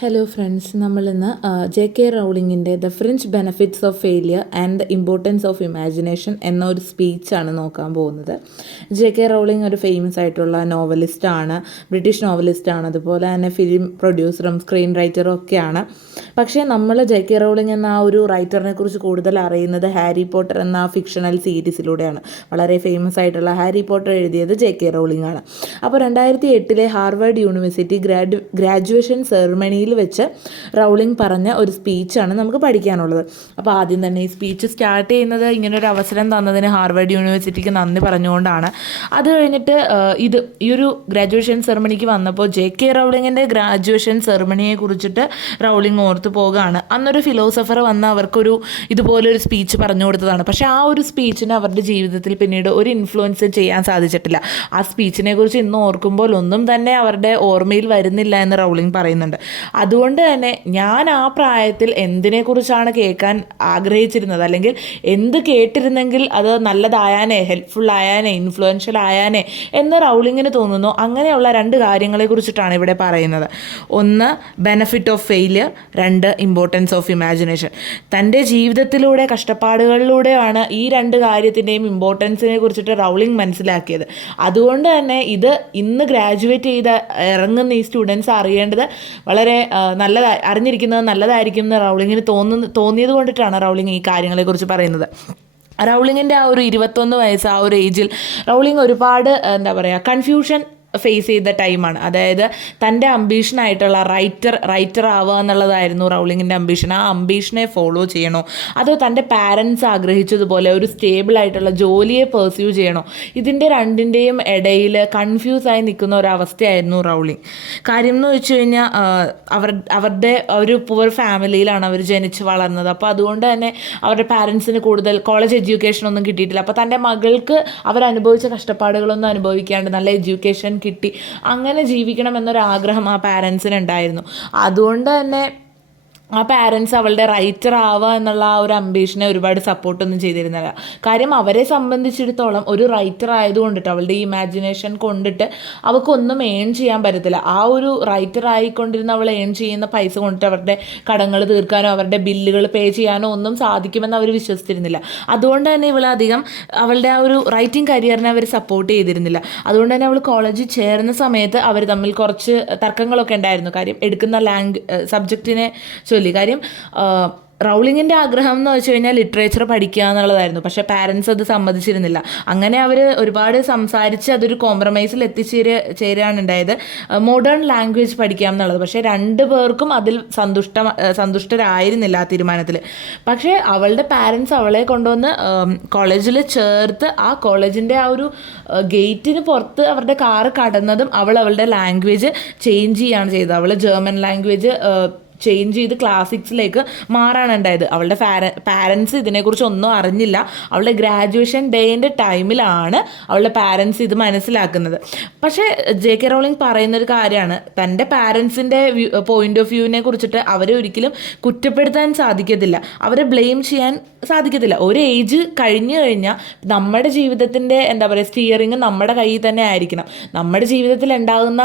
Hello friends, നമ്മളിന്ന് J K റൗളിങ്ങിൻ്റെ the fringe benefits of failure and the importance of imagination എന്ന ഒരു സ്പീച്ചാണ് നോക്കാൻ പോകുന്നത്. ജെ കെ റൗളിങ് ഒരു ഫേമസ് ആയിട്ടുള്ള നോവലിസ്റ്റാണ്, ബ്രിട്ടീഷ് നോവലിസ്റ്റാണ്, അതുപോലെ തന്നെ ഫിലിം പ്രൊഡ്യൂസറും സ്ക്രീൻ റൈറ്ററും ഒക്കെയാണ്. പക്ഷേ നമ്മൾ ജെ കെ റൗളിങ് എന്ന ആ ഒരു റൈറ്ററിനെ കുറിച്ച് കൂടുതൽ അറിയുന്നത് ഹാരി പോട്ടർ എന്ന ഫിക്ഷണൽ സീരീസിലൂടെയാണ്. വളരെ ഫേമസ് ആയിട്ടുള്ള ഹാരി പോട്ടർ എഴുതിയത് ജെ കെ റൗളിങ് ആണ്. അപ്പോൾ 2008 ഹാർവാർഡ് യൂണിവേഴ്സിറ്റി ഗ്രാജുവേഷൻ സെറിമണിയിൽ വെച്ച് റൗളിംഗ് പറഞ്ഞ ഒരു സ്പീച്ചാണ് നമുക്ക് പഠിക്കാനുള്ളത്. അപ്പോൾ ആദ്യം തന്നെ ഈ സ്പീച്ച് സ്റ്റാർട്ട് ചെയ്യുന്നത് ഇങ്ങനൊരു അവസരം തന്നതിന് ഹാർവാർഡ് യൂണിവേഴ്സിറ്റിക്ക് നന്ദി പറഞ്ഞുകൊണ്ടാണ്. അത് കഴിഞ്ഞിട്ട് ഈ ഒരു ഗ്രാജുവേഷൻ സെറിമണിക്ക് വന്നപ്പോൾ ജെ കെ റൗളിങ്ങിൻ്റെ ഗ്രാജുവേഷൻ സെറിമണിയെ കുറിച്ചിട്ട് റൗളിംഗ് ഓർത്ത് പോകുകയാണ്. അന്നൊരു ഫിലോസഫർ വന്ന് അവർക്കൊരു ഇതുപോലൊരു സ്പീച്ച് പറഞ്ഞു കൊടുത്തതാണ്. പക്ഷേ ആ ഒരു സ്പീച്ചിന് അവരുടെ ജീവിതത്തിൽ പിന്നീട് ഒരു ഇൻഫ്ലുവൻസ് ചെയ്യാൻ സാധിച്ചിട്ടില്ല. ആ സ്പീച്ചിനെ കുറിച്ച് ഇന്ന് ഓർക്കുമ്പോൾ ഒന്നും തന്നെ അവരുടെ ഓർമ്മയിൽ വരുന്നില്ല എന്ന് റൗളിംഗ് പറയുന്നുണ്ട്. അതുകൊണ്ട് തന്നെ ഞാൻ ആ പ്രായത്തിൽ എന്തിനെക്കുറിച്ചാണ് കേൾക്കാൻ ആഗ്രഹിച്ചിരുന്നത്, അല്ലെങ്കിൽ എന്ത് കേട്ടിരുന്നെങ്കിൽ അത് നല്ലതായാനേ, ഹെൽപ്ഫുൾ ആയാനേ, ഇൻഫ്ലുവൻഷ്യൽ ആയാനേ എന്ന് റൗളിങ്ങിന് തോന്നുന്നു. അങ്ങനെയുള്ള രണ്ട് കാര്യങ്ങളെ കുറിച്ചിട്ടാണ് ഇവിടെ പറയുന്നത്. ഒന്ന്, ബെനഫിറ്റ് ഓഫ് ഫെയിലിയർ, രണ്ട്, ഇമ്പോർട്ടൻസ് ഓഫ് ഇമാജിനേഷൻ. തൻ്റെ ജീവിതത്തിലൂടെ കഷ്ടപ്പാടുകളിലൂടെയാണ് ഈ രണ്ട് കാര്യത്തിൻ്റെയും ഇമ്പോർട്ടൻസിനെ കുറിച്ചിട്ട് റൗളിംഗ് മനസ്സിലാക്കിയത്. അതുകൊണ്ട് തന്നെ ഇത് ഇന്ന് ഗ്രാജുവേറ്റ് ചെയ്ത് ഇറങ്ങുന്ന ഈ സ്റ്റുഡൻസ് അറിയേണ്ടത് വളരെ അറിഞ്ഞിരിക്കുന്നത് നല്ലതായിരിക്കും എന്ന് റൗളിങ്ങിന് തോന്നിയത് കൊണ്ടിട്ടാണ് റൗളിങ് ഈ കാര്യങ്ങളെക്കുറിച്ച് പറയുന്നത്. റൗളിങ്ങിൻ്റെ ആ ഒരു 21 വയസ്സ്, ആ ഒരു ഏജിൽ റൗളിങ് ഒരുപാട് കൺഫ്യൂഷൻ ഫേസ് ചെയ്ത ടൈമാണ്. അതായത് തൻ്റെ അംബീഷനായിട്ടുള്ള റൈറ്റർ ആവുക എന്നുള്ളതായിരുന്നു റൗളിങ്ങിൻ്റെ അംബീഷൻ. ആ അംബീഷനെ ഫോളോ ചെയ്യണോ, അതോ തൻ്റെ പാരൻസ് ആഗ്രഹിച്ചതുപോലെ ഒരു സ്റ്റേബിൾ ആയിട്ടുള്ള ജോലിയെ പെർസ്യൂ ചെയ്യണോ, ഇതിൻ്റെ രണ്ടിൻ്റെയും ഇടയിൽ കൺഫ്യൂസായി നിൽക്കുന്ന ഒരവസ്ഥയായിരുന്നു റൗളിങ്. കാര്യം എന്ന് വെച്ച് കഴിഞ്ഞാൽ അവരുടെ ഒരു പുവർ ഫാമിലിയിലാണ് അവർ ജനിച്ച് വളർന്നത്. അപ്പോൾ അതുകൊണ്ട് തന്നെ അവരുടെ പാരൻസിന് കൂടുതൽ കോളേജ് എഡ്യൂക്കേഷനൊന്നും കിട്ടിയിട്ടില്ല. അപ്പോൾ തൻ്റെ മകൾക്ക് അവരനുഭവിച്ച കഷ്ടപ്പാടുകളൊന്നും അനുഭവിക്കാണ്ട് നല്ല എഡ്യൂക്കേഷൻ കിട്ടി അങ്ങനെ ജീവിക്കണം എന്നൊരാഗ്രഹം ആ പാരൻസിന് ഉണ്ടായിരുന്നു. അതുകൊണ്ട് തന്നെ ആ പാരൻസ് അവളുടെ റൈറ്റർ ആവുക എന്നുള്ള ആ ഒരു അംബീഷനെ ഒരുപാട് സപ്പോർട്ടൊന്നും ചെയ്തിരുന്നില്ല. കാര്യം അവരെ സംബന്ധിച്ചിടത്തോളം ഒരു റൈറ്റർ ആയതുകൊണ്ടിട്ട്, അവളുടെ ഈ ഇമാജിനേഷൻ കൊണ്ടിട്ട് അവൾക്കൊന്നും ഏൺ ചെയ്യാൻ പറ്റത്തില്ല. ആ ഒരു റൈറ്റർ ആയിക്കൊണ്ടിരുന്ന അവൾ ഏൺ ചെയ്യുന്ന പൈസ കൊണ്ടിട്ട് അവരുടെ കടങ്ങൾ തീർക്കാനോ അവരുടെ ബില്ലുകൾ പേ ചെയ്യാനോ ഒന്നും സാധിക്കുമെന്ന് അവർ വിശ്വസിച്ചിരുന്നില്ല. അതുകൊണ്ട് തന്നെ ഇവളധികം അവളുടെ ആ ഒരു റൈറ്റിംഗ് കരിയറിനെ അവർ സപ്പോർട്ട് ചെയ്തിരുന്നില്ല. അതുകൊണ്ട് തന്നെ അവൾ കോളേജിൽ ചേർന്ന സമയത്ത് അവർ തമ്മിൽ കുറച്ച് തർക്കങ്ങളൊക്കെ ഉണ്ടായിരുന്നു. കാര്യം എടുക്കുന്ന സബ്ജക്റ്റിനെ ചൊല്ലി. കാര്യം റൗളിങ്ങിൻ്റെ ആഗ്രഹം എന്ന് വെച്ച് കഴിഞ്ഞാൽ ലിറ്ററേച്ചർ പഠിക്കുക എന്നുള്ളതായിരുന്നു. പക്ഷേ പാരൻസ് അത് സമ്മതിച്ചിരുന്നില്ല. അങ്ങനെ അവർ ഒരുപാട് സംസാരിച്ച് അതൊരു കോംപ്രമൈസിൽ ചേരുകയാണ് ഉണ്ടായത്, മോഡേൺ ലാംഗ്വേജ് പഠിക്കാം എന്നുള്ളത്. പക്ഷേ രണ്ടു പേർക്കും അതിൽ സന്തുഷ്ടരായിരുന്നില്ല ആ തീരുമാനത്തിൽ. പക്ഷേ അവളുടെ പാരൻസ് അവളെ കൊണ്ടുവന്ന് കോളേജിൽ ചേർത്ത് ആ കോളേജിൻ്റെ ആ ഒരു ഗേറ്റിന് പുറത്ത് അവരുടെ കാറ് കടന്നതും അവളുടെ ലാംഗ്വേജ് ചേഞ്ച് ചെയ്യുകയാണ് ചെയ്തത്. അവൾ ജർമ്മൻ ലാംഗ്വേജ് ചേഞ്ച് ചെയ്ത് ക്ലാസിക്സിലേക്ക് മാറാണ് ഉണ്ടായത്. അവളുടെ പാരൻസ് ഇതിനെക്കുറിച്ച് ഒന്നും അറിഞ്ഞില്ല. അവളുടെ ഗ്രാജുവേഷൻ ഡേൻ്റെ ടൈമിലാണ് അവളുടെ പാരൻസ് ഇത് മനസ്സിലാക്കുന്നത്. പക്ഷേ ജെ കെ റൗളിംഗ് പറയുന്നൊരു കാര്യമാണ്, തൻ്റെ പാരൻസിൻ്റെ പോയിന്റ് ഓഫ് വ്യൂവിനെ കുറിച്ചിട്ട് അവരെ ഒരിക്കലും കുറ്റപ്പെടുത്താൻ സാധിക്കത്തില്ല, അവരെ ബ്ലെയിം ചെയ്യാൻ സാധിക്കത്തില്ല. ഒരു ഏജ് കഴിഞ്ഞു കഴിഞ്ഞാൽ നമ്മുടെ ജീവിതത്തിൻ്റെ സ്റ്റിയറിങ് നമ്മുടെ കയ്യിൽ തന്നെ ആയിരിക്കണം. നമ്മുടെ ജീവിതത്തിൽ ഉണ്ടാകുന്ന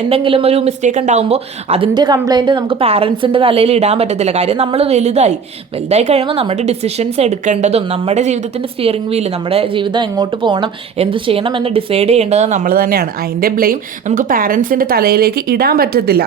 എന്തെങ്കിലും ഒരു മിസ്റ്റേക്ക് ഉണ്ടാകുമ്പോൾ അതിൻ്റെ കംപ്ലൈൻറ്റ് നമുക്ക് പാരൻസിൻ്റെ തലയിൽ ഇടാൻ പറ്റത്തില്ല. കാര്യം നമ്മൾ വലുതായി കഴിയുമ്പോൾ നമ്മുടെ ഡിസിഷൻസ് എടുക്കേണ്ടതും നമ്മുടെ ജീവിതത്തിൻ്റെ സ്റ്റിയറിംഗ് വീല്, നമ്മുടെ ജീവിതം എങ്ങോട്ട് പോകണം, എന്ത് ചെയ്യണം എന്ന് ഡിസൈഡ് ചെയ്യേണ്ടത് നമ്മൾ തന്നെയാണ്. അതിൻ്റെ ബ്ലെയിം നമുക്ക് പാരൻസിൻ്റെ തലയിലേക്ക് ഇടാൻ പറ്റത്തില്ല.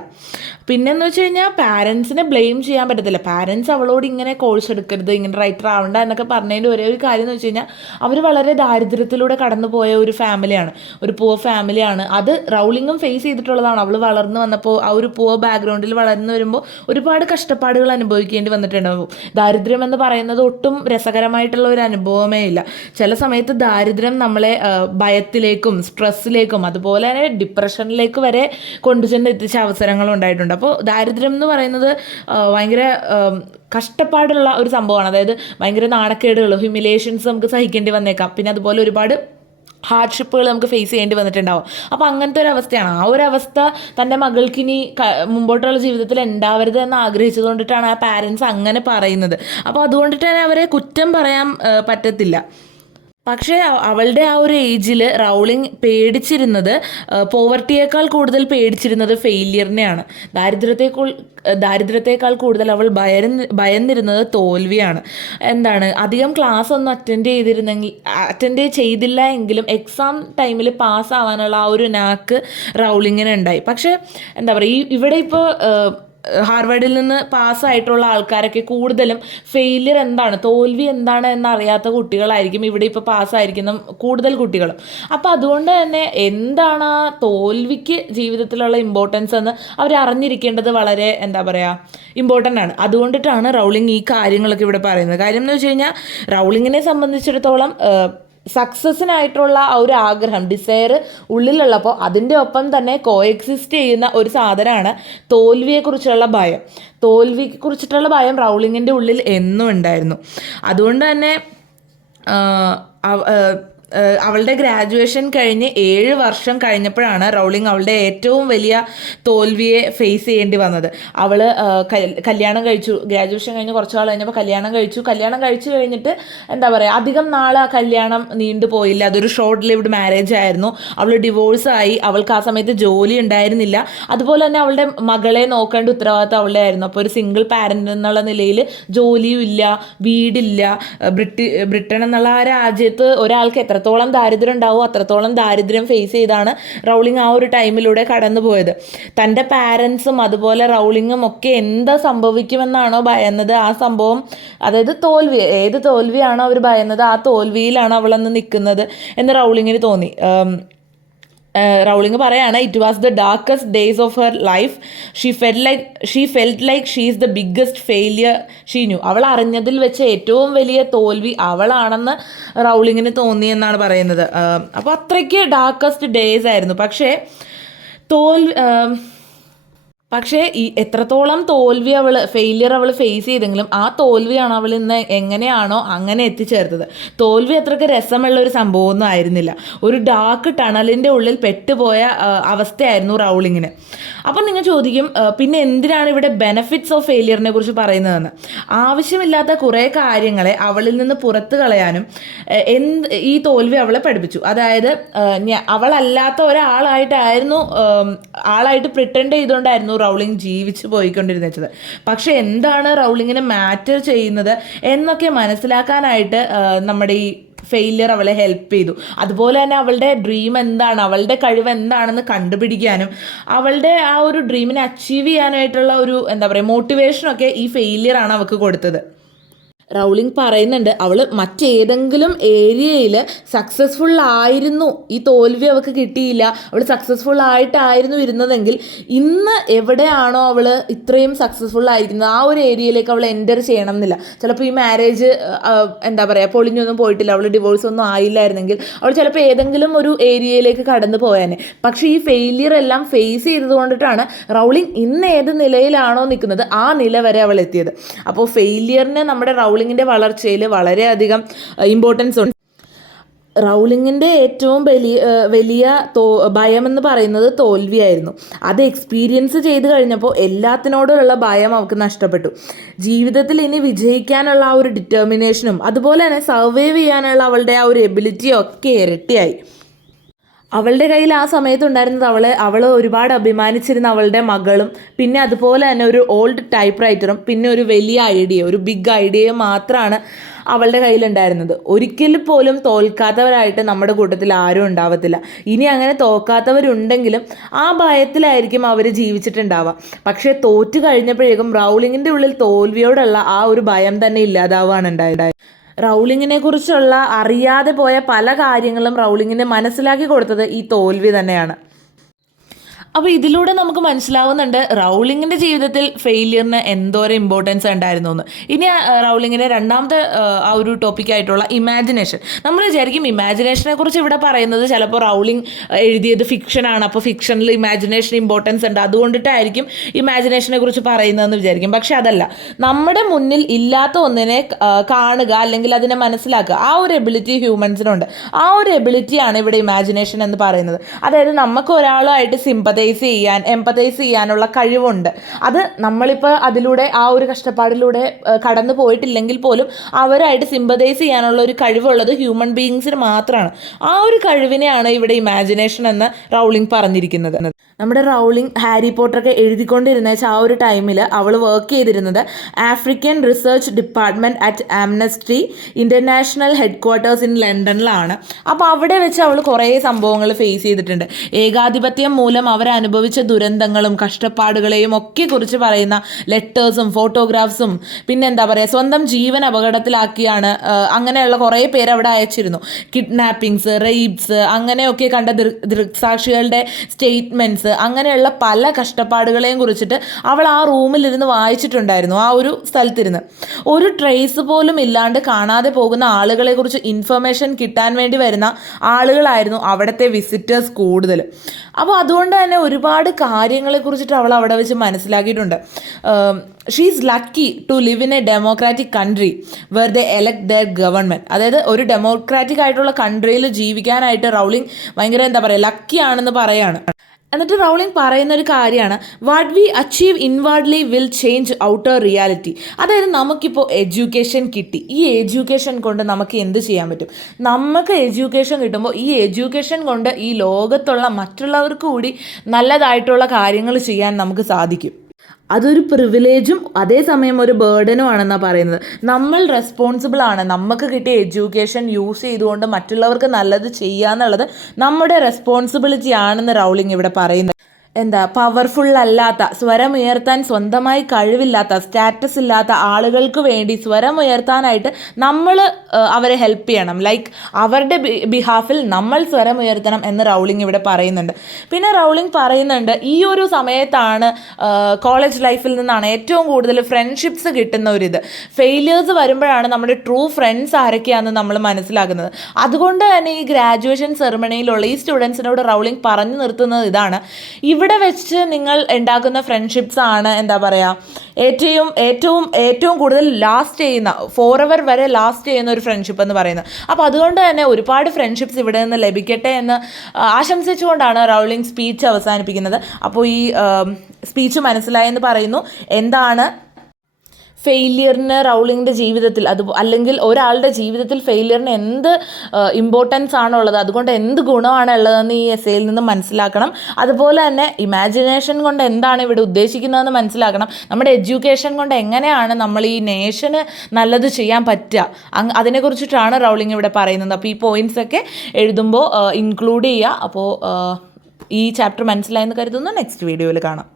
പിന്നെന്ന് വെച്ച് കഴിഞ്ഞാൽ പാരൻസിനെ ബ്ലെയിം ചെയ്യാൻ പറ്റത്തില്ല. പാരൻസ് അവളോട് ഇങ്ങനെ കോഴ്സ് എടുക്കരുത്, ഇങ്ങനെ റൈറ്റർ ആവണ്ട എന്നൊക്കെ പറഞ്ഞതിൻ്റെ ഒരേ ഒരു കാര്യം എന്ന് വെച്ച് കഴിഞ്ഞാൽ അവർ വളരെ ദാരിദ്ര്യത്തിലൂടെ കടന്നു പോയ ഒരു ഫാമിലിയാണ്, ഒരു പുവർ ഫാമിലിയാണ്. അത് റൗളിങ്ങും ഫേസ് ചെയ്തിട്ടുള്ളതാണ്. അവൾ വളർന്നു വന്നപ്പോൾ ആ ഒരു പുവർ ബാക്ക്ഗ്രൗണ്ടിൽ വളർന്നു വരുമ്പോൾ ഒരുപാട് കഷ്ടപ്പാടുകൾ അനുഭവിക്കേണ്ടി വന്നിട്ടുണ്ടാവും. ദാരിദ്ര്യം എന്ന് പറയുന്നത് ഒട്ടും രസകരമായിട്ടുള്ള ഒരു അനുഭവമേ ഇല്ല. ചില സമയത്ത് ദാരിദ്ര്യം നമ്മളെ ഭയത്തിലേക്കും സ്ട്രെസ്സിലേക്കും അതുപോലെ തന്നെ ഡിപ്രഷനിലേക്ക് വരെ കൊണ്ടുചെന്ന് എത്തിച്ച അവസരങ്ങളും ഉണ്ടായിട്ടുണ്ട്. അപ്പോൾ ദാരിദ്ര്യം എന്ന് പറയുന്നത് ഭയങ്കര കഷ്ടപ്പാടുള്ള ഒരു സംഭവമാണ്. അതായത് ഭയങ്കര നാണക്കേടുകൾ, ഹ്യൂമിലേഷൻസ് നമുക്ക് സഹിക്കേണ്ടി വന്നേക്കാം. പിന്നെ അതുപോലെ ഒരുപാട് ഹാർഡ്ഷിപ്പുകൾ നമുക്ക് ഫേസ് ചെയ്യേണ്ടി വന്നിട്ടുണ്ടാവും. അപ്പോൾ അങ്ങനത്തെ ഒരു അവസ്ഥയാണ്. ആ ഒരു അവസ്ഥ തൻ്റെ മകൾക്ക് ഇനി മുമ്പോട്ടുള്ള ജീവിതത്തിൽ ഉണ്ടാവരുത് എന്ന് ആഗ്രഹിച്ചത് കൊണ്ടിട്ടാണ് ആ പാരൻസ് അങ്ങനെ പറയുന്നത്. അപ്പോൾ അതുകൊണ്ടിട്ട് തന്നെ അവരെ കുറ്റം പറയാൻ പറ്റത്തില്ല. പക്ഷേ അവളുടെ ആ ഒരു ഏജിൽ റൗളിംഗ് പേടിച്ചിരുന്നത് പോവർട്ടിയേക്കാൾ കൂടുതൽ പേടിച്ചിരുന്നത് ഫെയിലിയറിനെയാണ്. ദാരിദ്ര്യത്തെക്കാൾ കൂടുതൽ അവൾ ഭയന്നിരുന്നത് തോൽവിയാണ്. എന്താണ്, അധികം ക്ലാസ് ഒന്നും അറ്റൻഡ് ചെയ്തില്ല എങ്കിലും എക്സാം ടൈമിൽ പാസ്സാവാനുള്ള ആ ഒരു നാക്ക് റൗളിങ്ങിന് ഉണ്ടായി. പക്ഷേ എന്താ പറയുക, ഇവിടെ ഇപ്പോൾ ഹാർവേഡിൽ നിന്ന് പാസ്സായിട്ടുള്ള ആൾക്കാരൊക്കെ കൂടുതലും ഫെയിലിയർ എന്താണ്, തോൽവി എന്താണ് എന്നറിയാത്ത കുട്ടികളായിരിക്കും ഇവിടെ ഇപ്പോൾ പാസ്സായിരിക്കുന്ന കൂടുതൽ കുട്ടികളും. അപ്പോൾ അതുകൊണ്ട് തന്നെ എന്താണ് ആ തോൽവിക്ക് ജീവിതത്തിലുള്ള ഇമ്പോർട്ടൻസ് എന്ന് അവർ അറിഞ്ഞിരിക്കേണ്ടത് വളരെ എന്താ പറയുക ഇമ്പോർട്ടൻ്റ് ആണ്. അതുകൊണ്ടിട്ടാണ് റൗളിംഗ് ഈ കാര്യങ്ങളൊക്കെ ഇവിടെ പറയുന്നത്. കാര്യം എന്ന് വെച്ച് കഴിഞ്ഞാൽ റൗളിങ്ങിനെ സംബന്ധിച്ചിടത്തോളം സക്സസ്സിനായിട്ടുള്ള ആ ഒരു ആഗ്രഹം, ഡിസയർ ഉള്ളിലുള്ളപ്പോൾ അതിൻ്റെ ഒപ്പം തന്നെ കോഎക്സിസ്റ്റ് ചെയ്യുന്ന ഒരു സാധനമാണ് തോൽവിയെക്കുറിച്ചുള്ള ഭയം. തോൽവിയെക്കുറിച്ചിട്ടുള്ള ഭയം റൗളിങ്ങിൻ്റെ ഉള്ളിൽ എന്നും ഉണ്ടായിരുന്നു. അതുകൊണ്ട് തന്നെ അവളുടെ ഗ്രാജുവേഷൻ കഴിഞ്ഞ് 7 വർഷം കഴിഞ്ഞപ്പോഴാണ് റൗളിംഗ് അവളുടെ ഏറ്റവും വലിയ തോൽവിയെ ഫേസ് ചെയ്യേണ്ടി വന്നത്. അവൾ കല്യാണം കഴിച്ചു. ഗ്രാജുവേഷൻ കഴിഞ്ഞ് കുറച്ച് നാൾ കഴിഞ്ഞപ്പോൾ കല്യാണം കഴിച്ചു കഴിഞ്ഞിട്ട് എന്താ പറയുക, അധികം നാൾ ആ കല്യാണം നീണ്ടു പോയില്ല. അതൊരു ഷോർട്ട് ലിവ്ഡ് മാരേജ് ആയിരുന്നു. അവൾ ഡിവോഴ്സായി. അവൾക്ക് ആ സമയത്ത് ജോലി ഉണ്ടായിരുന്നില്ല. അതുപോലെ തന്നെ അവളുടെ മകളെ നോക്കേണ്ട ഉത്തരവാദിത്തം അവളുടെ ആയിരുന്നു. അപ്പോൾ ഒരു സിംഗിൾ പാരൻ്റ് എന്നുള്ള നിലയിൽ ജോലിയും ഇല്ല, വീടില്ല. ബ്രിട്ടൻ എന്നുള്ള ആ രാജ്യത്ത് ഒരാൾക്ക് എത്രത്തോളം ദാരിദ്ര്യം ഉണ്ടാവും അത്രത്തോളം ദാരിദ്ര്യം ഫേസ് ചെയ്താണ് റൗളിംഗ് ആ ഒരു ടൈമിലൂടെ കടന്നു പോയത്. തൻ്റെ പാരൻസും അതുപോലെ റൗളിങ്ങും ഒക്കെ എന്താ സംഭവിക്കുമെന്നാണോ ഭയന്നത്, ആ സംഭവം, അതായത് തോൽവി, ഏത് തോൽവിയാണോ അവർ ഭയന്നത് ആ തോൽവിയിലാണ് അവളന്ന് നിൽക്കുന്നത് എന്ന് റൗളിങ്ങിന് തോന്നി. റൗളിംഗ് പറയാണ്, it was the darkest days of her life. She felt like she is the biggest failure she new. അവൾ അറിഞ്ഞതിൽ വെച്ച് ഏറ്റവും വലിയ തോൽവി അവളാണെന്ന് റൗളിങ്ങിന് തോന്നി എന്നാണ് പറയുന്നത്. അപ്പോൾ അത്രയ്ക്ക് ഡാർക്കസ്റ്റ് ഡേയ്സ് ആയിരുന്നു. പക്ഷേ ഈ എത്രത്തോളം ഫെയിലിയർ അവൾ ഫേസ് ചെയ്തെങ്കിലും ആ തോൽവിയാണ് അവൾ ഇന്ന് എങ്ങനെയാണോ അങ്ങനെ എത്തിച്ചേർത്തത്. തോൽവി അത്രയ്ക്ക് രസമുള്ള ഒരു സംഭവമൊന്നും ആയിരുന്നില്ല. ഒരു ഡാർക്ക് ടണലിൻ്റെ ഉള്ളിൽ പെട്ടുപോയ അവസ്ഥയായിരുന്നു റൗളിങ്ങിന്. അപ്പം നിങ്ങൾ ചോദിക്കും, പിന്നെ എന്തിനാണ് ഇവിടെ ബെനഫിറ്റ്സ് ഓഫ് ഫെയിലിയറിനെ കുറിച്ച് പറയുന്നതെന്ന്. ആവശ്യമില്ലാത്ത കുറേ കാര്യങ്ങളെ അവളിൽ നിന്ന് പുറത്ത് കളയാനും ഈ തോൽവി അവളെ പഠിപ്പിച്ചു. അതായത് അവളല്ലാത്ത ആളായിട്ട് പ്രിറ്റൻഡ് ചെയ്തുകൊണ്ടായിരുന്നു റൗളിംഗ് ജീവിച്ചു പോയിക്കൊണ്ടിരുന്നത്. പക്ഷെ എന്താണ് റൗളിങ്ങിന് മാറ്റർ ചെയ്യുന്നത് എന്നൊക്കെ മനസ്സിലാക്കാനായിട്ട് നമ്മുടെ ഈ ഫെയിലിയർ അവളെ ഹെൽപ്പ് ചെയ്തു. അതുപോലെ തന്നെ അവളുടെ ഡ്രീം എന്താണ്, അവളുടെ കഴിവ് എന്താണെന്ന് കണ്ടുപിടിക്കാനും അവളുടെ ആ ഒരു ഡ്രീമിനെ അച്ചീവ് ചെയ്യാനായിട്ടുള്ള ഒരു എന്താ പറയുക മോട്ടിവേഷനൊക്കെ ഈ ഫെയിലിയറാണ് അവൾക്ക് കൊടുത്തത്. റൗളിംഗ് പറയുന്നുണ്ട്, അവൾ മറ്റേതെങ്കിലും ഏരിയയിൽ സക്സസ്ഫുൾ ആയിരുന്നു, ഈ തോൽവി അവൾക്ക് കിട്ടിയില്ല, അവൾ സക്സസ്ഫുൾ ആയിട്ടായിരുന്നു ഇരുന്നതെങ്കിൽ ഇന്ന് എവിടെയാണോ അവൾ ഇത്രയും സക്സസ്ഫുൾ ആയിരിക്കുന്നത് ആ ഒരു ഏരിയയിലേക്ക് അവൾ എൻ്റർ ചെയ്യണം എന്നില്ല. ചിലപ്പോൾ ഈ മാരേജ് എന്താ പറയുക പൊളിഞ്ഞൊന്നും പോയിട്ടില്ല, അവൾ ഡിവോഴ്സ് ഒന്നും ആയില്ലായിരുന്നെങ്കിൽ അവൾ ചിലപ്പോൾ ഏതെങ്കിലും ഒരു ഏരിയയിലേക്ക് കടന്നു പോയാനെ. പക്ഷേ ഈ ഫെയിലിയർ എല്ലാം ഫേസ് ചെയ്തത് കൊണ്ടിട്ടാണ് റൗളിംഗ് ഇന്ന് ഏത് നിലയിലാണോ നിൽക്കുന്നത് ആ നില വരെ അവൾ എത്തിയത്. അപ്പോൾ ഫെയിലിയറിന് നമ്മുടെ റൗളിങ്ങിൻ്റെ വളർച്ചയിൽ വളരെയധികം ഇമ്പോർട്ടൻസ് ഉണ്ട്. റൗളിങ്ങിൻ്റെ ഏറ്റവും വലിയ ഭയമെന്ന് പറയുന്നത് തോൽവിയായിരുന്നു. അത് എക്സ്പീരിയൻസ് ചെയ്ത് കഴിഞ്ഞപ്പോൾ എല്ലാത്തിനോടുള്ള ഭയം അവൾക്ക് നഷ്ടപ്പെട്ടു. ജീവിതത്തിൽ ഇനി വിജയിക്കാനുള്ള ആ ഒരു ഡിറ്റർമിനേഷനും അതുപോലെ തന്നെ സർവൈവ് ചെയ്യാനുള്ള അവളുടെ ആ ഒരു എബിലിറ്റിയും ഒക്കെ ഇരട്ടിയായി. അവളുടെ കയ്യിൽ ആ സമയത്തുണ്ടായിരുന്നത് അവൾ ഒരുപാട് അഭിമാനിച്ചിരുന്ന അവളുടെ മകളും, പിന്നെ അതുപോലെ തന്നെ ഒരു ഓൾഡ് ടൈപ്പ് റൈറ്ററും, പിന്നെ ഒരു ഒരു ബിഗ് ഐഡിയയും മാത്രമാണ് അവളുടെ കയ്യിലുണ്ടായിരുന്നത്. ഒരിക്കൽ പോലും തോൽക്കാത്തവരായിട്ട് നമ്മുടെ കൂട്ടത്തിൽ ആരും ഉണ്ടാവത്തില്ല. ഇനി അങ്ങനെ തോൽക്കാത്തവരുണ്ടെങ്കിലും ആ ഭയത്തിലായിരിക്കും അവർ ജീവിച്ചിട്ടുണ്ടാവുക. പക്ഷേ തോറ്റു കഴിഞ്ഞപ്പോഴേക്കും റൗളിങ്ങിൻ്റെ ഉള്ളിൽ തോൽവിയോടുള്ള ആ ഒരു ഭയം തന്നെ ഇല്ലാതാവുകയാണ് ഉണ്ടായത്. റൗളിങ്ങിനെ കുറിച്ചുള്ള അറിയാതെ പോയ പല കാര്യങ്ങളും റൗളിങ്ങിനെ മനസ്സിലാക്കി കൊടുത്തത് ഈ തോൽവി തന്നെയാണ്. അപ്പോൾ ഇതിലൂടെ നമുക്ക് മനസ്സിലാവുന്നുണ്ട് റൗളിങ്ങിൻ്റെ ജീവിതത്തിൽ ഫെയിലിയറിന് എന്തോരം ഇമ്പോർട്ടൻസ് ഉണ്ടായിരുന്നു എന്ന്. ഇനി റൗളിങ്ങിൻ്റെ രണ്ടാമത്തെ ആ ഒരു ടോപ്പിക്കായിട്ടുള്ള ഇമാജിനേഷൻ. നമ്മൾ വിചാരിക്കും ഇമാജിനേഷനെ കുറിച്ച് ഇവിടെ പറയുന്നത് ചിലപ്പോൾ റൗളിങ് എഴുതിയത് ഫിക്ഷനാണ്, അപ്പോൾ ഫിക്ഷനിൽ ഇമാജിനേഷൻ ഇമ്പോർട്ടൻസ് ഉണ്ട്, അതുകൊണ്ടിട്ടായിരിക്കും ഇമാജിനേഷനെ കുറിച്ച് പറയുന്നതെന്ന് വിചാരിക്കും. പക്ഷെ അതല്ല, നമ്മുടെ മുന്നിൽ ഇല്ലാത്ത ഒന്നിനെ കാണുക അല്ലെങ്കിൽ അതിനെ മനസ്സിലാക്കുക, ആ ഒരു എബിലിറ്റി ഹ്യൂമൻസിനുണ്ട്. ആ ഒരു എബിലിറ്റിയാണ് ഇവിടെ ഇമാജിനേഷൻ എന്ന് പറയുന്നത്. അതായത് നമുക്ക് ഒരാളുമായിട്ട് സിമ്പതൈസ് എംപതൈസ് ചെയ്യാനുള്ള കഴിവുണ്ട്. അത് നമ്മളിപ്പോൾ അതിലൂടെ ആ ഒരു കഷ്ടപ്പാടിലൂടെ കടന്നു പോയിട്ടില്ലെങ്കിൽ പോലും അവരായിട്ട് സിമ്പതൈസ് ചെയ്യാനുള്ള ഒരു കഴിവുള്ളത് ഹ്യൂമൻ ബീയിങ്സിന് മാത്രമാണ്. ആ ഒരു കഴിവിനെയാണ് ഇവിടെ ഇമാജിനേഷൻ എന്ന് റൗളിംഗ് പറഞ്ഞിരിക്കുന്നത്. നമ്മുടെ റൗളിംഗ് ഹാരി പോട്ടറൊക്കെ എഴുതിക്കൊണ്ടിരുന്ന ആ ഒരു ടൈമിൽ അവൾ വർക്ക് ചെയ്തിരുന്നത് African research department at Amnesty International headquarters in ലണ്ടനിലാണ്. അപ്പോൾ അവിടെ വെച്ച് അവൾ കുറേ സംഭവങ്ങൾ ഫേസ് ചെയ്തിട്ടുണ്ട്. ഏകാധിപത്യം മൂലം അവരനുഭവിച്ച ദുരന്തങ്ങളും കഷ്ടപ്പാടുകളെയും ഒക്കെ കുറിച്ച് പറയുന്ന ലെറ്റേഴ്സും ഫോട്ടോഗ്രാഫ്സും പിന്നെ എന്താ പറയുക സ്വന്തം ജീവൻ അപകടത്തിലാക്കിയാണ് അങ്ങനെയുള്ള കുറേ പേര് അവിടെ അയച്ചിരുന്നു. കിഡ്നാപ്പിങ്സ്, റെയ്പ്സ് അങ്ങനെയൊക്കെ കണ്ട ദൃക്സാക്ഷികളുടെ സ്റ്റേറ്റ്മെൻറ്റ്സ് അങ്ങനെയുള്ള പല കഷ്ടപ്പാടുകളെയും കുറിച്ചിട്ട് അവൾ ആ റൂമിലിരുന്ന് വായിച്ചിട്ടുണ്ടായിരുന്നു. ആ ഒരു സ്ഥലത്തിരുന്ന് ഒരു ട്രേസ് പോലും ഇല്ലാണ്ട് കാണാതെ പോകുന്ന ആളുകളെ കുറിച്ച് ഇൻഫർമേഷൻ കിട്ടാൻ വേണ്ടി വരുന്ന ആളുകളായിരുന്നു അവിടുത്തെ വിസിറ്റേഴ്സ് കൂടുതൽ. അപ്പോൾ അതുകൊണ്ട് തന്നെ ഒരുപാട് കാര്യങ്ങളെ കുറിച്ചിട്ട് അവൾ അവിടെ വെച്ച് മനസ്സിലാക്കിയിട്ടുണ്ട്. She is lucky to live in a democratic country where they elect their government. അതായത് ഒരു ഡെമോക്രാറ്റിക് ആയിട്ടുള്ള കൺട്രിയിൽ ജീവിക്കാനായിട്ട് റൗളിംഗ് ഭയങ്കര എന്താ പറയുക ലക്കിയാണെന്ന് പറയാണ്. എന്നിട്ട് റൗളിംഗ് പറയുന്ന ഒരു കാര്യമാണ് what we achieve inwardly will change outer reality. അതായത് നമുക്കിപ്പോൾ എഡ്യൂക്കേഷൻ കിട്ടി, ഈ എഡ്യൂക്കേഷൻ കൊണ്ട് നമുക്ക് എന്ത് ചെയ്യാൻ പറ്റും? നമുക്ക് എഡ്യൂക്കേഷൻ കിട്ടുമ്പോൾ ഈ എഡ്യൂക്കേഷൻ കൊണ്ട് ഈ ലോകത്തുള്ള മറ്റുള്ളവർക്ക് കൂടി നല്ലതായിട്ടുള്ള കാര്യങ്ങൾ ചെയ്യാൻ നമുക്ക് സാധിക്കും. അതൊരു പ്രിവിലേജും അതേസമയം ഒരു ബേർഡനും ആണെന്നാണ് പറയുന്നത്. നമ്മൾ റെസ്പോൺസിബിൾ ആണ്. നമുക്ക് കിട്ടിയ എഡ്യൂക്കേഷൻ യൂസ് ചെയ്തുകൊണ്ട് മറ്റുള്ളവർക്ക് നല്ലത് ചെയ്യുക എന്നുള്ളത് നമ്മുടെ റെസ്പോൺസിബിലിറ്റി ആണെന്ന് റൗളിംഗ് ഇവിടെ പറയുന്നത്. പവർഫുൾ അല്ലാത്ത, സ്വരമുയർത്താൻ സ്വന്തമായി കഴിവില്ലാത്ത, സ്റ്റാറ്റസ് ഇല്ലാത്ത ആളുകൾക്ക് വേണ്ടി സ്വരമുയർത്താനായിട്ട് നമ്മൾ അവരെ ഹെൽപ്പ് ചെയ്യണം. ലൈക്ക് അവരുടെ ബിഹാഫിൽ നമ്മൾ സ്വരമുയർത്തണം എന്ന് റൗളിംഗ് ഇവിടെ പറയുന്നുണ്ട്. പിന്നെ റൗളിംഗ് പറയുന്നുണ്ട് ഈ ഒരു സമയത്താണ് കോളേജ് ലൈഫിൽ നിന്നാണ് ഏറ്റവും കൂടുതൽ ഫ്രണ്ട്ഷിപ്സ് കിട്ടുന്ന ഒരിത്. ഫെയിലിയേഴ്സ് വരുമ്പോഴാണ് നമ്മുടെ ട്രൂ ഫ്രണ്ട്സ് ആരൊക്കെയാണെന്ന് നമ്മൾ മനസ്സിലാക്കുന്നത്. അതുകൊണ്ട് തന്നെ ഈ ഗ്രാജുവേഷൻ സെറിമണിയിലുള്ള ഈ സ്റ്റുഡൻസിനോട് റൗളിംഗ് പറഞ്ഞു നിർത്തുന്നത് ഇതാണ്: ഇവിടെ വെച്ച് നിങ്ങൾ ഉണ്ടാക്കുന്ന ഫ്രണ്ട്ഷിപ്സ് ആണ് എന്താ പറയുക ഏറ്റവും കൂടുതൽ ലാസ്റ്റ് ചെയ്യുന്ന, ഫോറെവർ വരെ ലാസ്റ്റ് ചെയ്യുന്ന ഒരു ഫ്രണ്ട്ഷിപ്പ് എന്ന് പറയുന്നത്. അപ്പോൾ അതുകൊണ്ട് തന്നെ ഒരുപാട് ഫ്രണ്ട്ഷിപ്സ് ഇവിടെ നിന്ന് ലഭിക്കട്ടെ എന്ന് ആശംസിച്ചുകൊണ്ടാണ് റൗളിംഗ് സ്പീച്ച് അവസാനിപ്പിക്കുന്നത്. അപ്പോൾ ഈ സ്പീച്ച് മനസ്സിലായെന്ന് പറയുന്നു. എന്താണ് ഫെയിലിയറിന് റൗളിങ്ങിൻ്റെ ജീവിതത്തിൽ, അല്ലെങ്കിൽ ഒരാളുടെ ജീവിതത്തിൽ ഫെയിലിയറിന് എന്ത് ഇമ്പോർട്ടൻസ് ആണുള്ളത്, അതുകൊണ്ട് എന്ത് ഗുണമാണ് ഉള്ളതെന്ന് ഈ എസ്സേയിൽ നിന്ന് മനസ്സിലാക്കണം. അതുപോലെ തന്നെ ഇമാജിനേഷൻ കൊണ്ട് എന്താണ് ഇവിടെ ഉദ്ദേശിക്കുന്നതെന്ന് മനസ്സിലാക്കണം. നമ്മുടെ എഡ്യൂക്കേഷൻ കൊണ്ട് എങ്ങനെയാണ് നമ്മൾ ഈ നേഷന് നല്ലത് ചെയ്യാൻ പറ്റുക, അതിനെക്കുറിച്ചിട്ടാണ് റൗളിംഗ് ഇവിടെ പറയുന്നത്. അപ്പോൾ ഈ പോയിൻറ്റ്സൊക്കെ എഴുതുമ്പോൾ ഇൻക്ലൂഡ് ചെയ്യുക. അപ്പോൾ ഈ ചാപ്റ്റർ മനസ്സിലായെന്ന് കരുതുന്നു. നെക്സ്റ്റ് വീഡിയോയിൽ കാണാം.